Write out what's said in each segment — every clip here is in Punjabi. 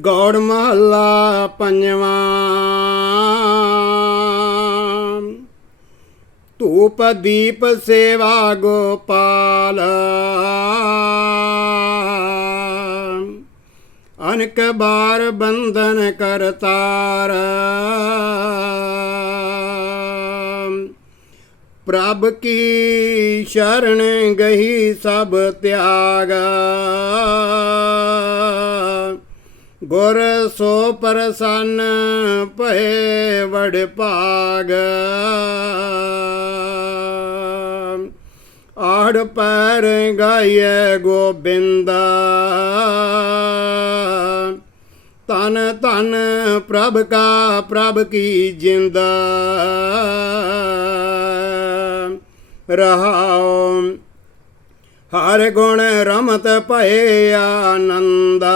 ਗੌੜ ਮਹੱਲਾ ਪੰਜਵਾਂ। ਧੂਪ ਦੀਪ ਸੇਵਾ ਗੋਪਾਲ। ਅਨਕ ਬਾਰ ਬੰਧਨ ਕਰਤਾਰ ਪ੍ਰਭ ਕੀ ਸ਼ਰਨ ਗਹੀ ਸਭ ਤਿਆਗਾ। ਗੁਰ ਸੋ ਪ੍ਰਸੰਨ ਭਏ ਵੜ ਭਾਗ। ਆੜ ਪੈਰ ਗਾਇਏ ਗੋਬਿੰਦਾ। ਤਨ ਤਨ ਪ੍ਰਭ ਕਾ ਪ੍ਰਭ ਕੀ ਜਿੰਦਾ। ਰਹਾਉ ਹਰ ਗੁਣ ਰਮਤ ਭਏ ਆਨੰਦਾ।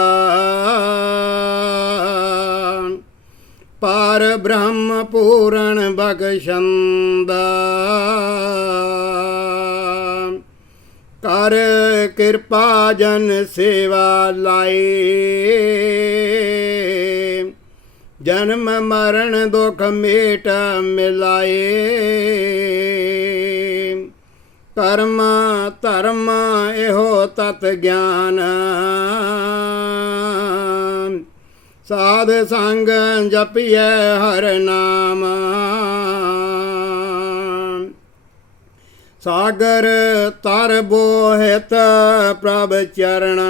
ਪਾਰ ਬ੍ਰਹਮ ਪੂਰਨ ਬਖਸ਼ੰਦਾ। ਕਰ ਕਿਰਪਾ ਜਨ ਸੇਵਾ ਲਾਏ। ਜਨਮ ਮਰਨ ਦੁਖ ਮੇਟ ਮਿਲਾਏ। ਕਰਮ, ਧਰਮ ਇਹੋ ਤਤ ਗਿਆਨ। ਸਾਧ ਸੰਗ ਜਪਿਐ ਹਰ ਨਾਮ। ਸਾਗਰ ਤਰ ਬੋਹਿਤ ਪ੍ਰਭ ਚਰਨ।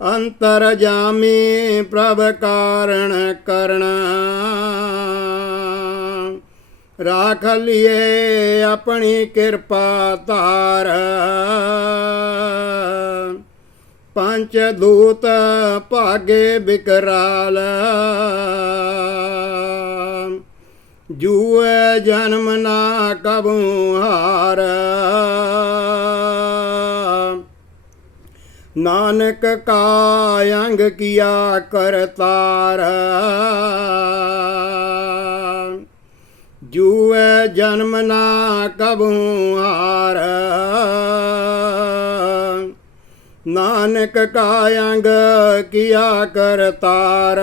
ਅੰਤਰ ਜਾਮੀ ਪ੍ਰਭ ਕਾਰਣ ਕਰਣ ਰਾਖ ਲਿਏ ਆਪਣੀ ਕਿਰਪਾ ਧਾਰ। ਪੰਚ ਦੂਤ ਭਾਗੇ ਬਿਕਰਾਲ। ਜੂਏ ਜਨਮ ਨਾ ਕਬੂ ਹਾਰ। ਨਾਨਕ ਕਾ ਅੰਗ ਕੀਆ ਕਰਤਾਰ। ਜੂਏ ਜਨਮ ਨਾ ਕਬੂ ਹਾਰ। ਨਾਨਕ ਕਾ ਅੰਗ ਕੀਆ ਕਰਤਾਰ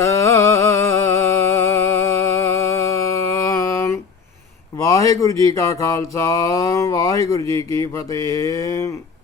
ਵਾਹਿਗੁਰੂ ਜੀ ਕਾ ਖਾਲਸਾ, ਵਾਹਿਗੁਰੂ ਜੀ ਕੀ ਫਤਿਹ।